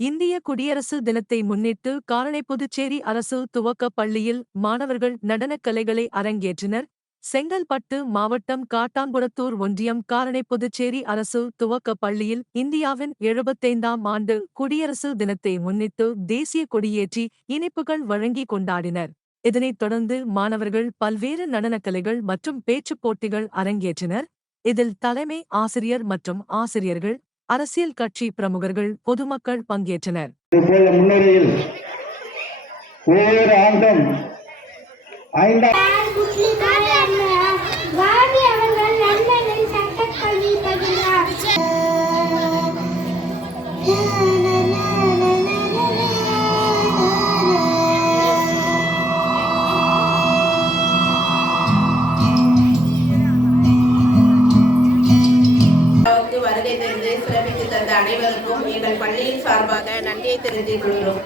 இந்திய குடியரசு தினத்தை முன்னிட்டு காலனி புதுச்சேரி அரசு துவக்கப் பள்ளியில் மாணவர்கள் நடனக் கலைகளை அரங்கேற்றினர். செங்கல்பட்டு மாவட்டம் காட்டாங்குளத்தூர் ஒன்றியம் காலனி புதுச்சேரி அரசு துவக்கப் பள்ளியில் இந்தியாவின் 75ஆம் ஆண்டு குடியரசு தினத்தை முன்னிட்டு தேசிய கொடியேற்றி இனிப்புகள் வழங்கி கொண்டாடினர். இதனைத் தொடர்ந்து மாணவர்கள் பல்வேறு நடனக்கலைகள் மற்றும் பேச்சுப் போட்டிகள் அரங்கேற்றினர். இதில் தலைமை ஆசிரியர் மற்றும் ஆசிரியர்கள், அரசியல் கட்சி பிரமுகர்கள், பொதுமக்கள் பங்கேற்றனர். முன்னிலையில் ஒவ்வொரு ஆண்டும் வருகை தந்து சிறப்பித்து தந்த அனைவருக்கும் எங்கள் பள்ளியின் சார்பாக நன்றியை தெரிவித்துக் கொள்கிறோம்.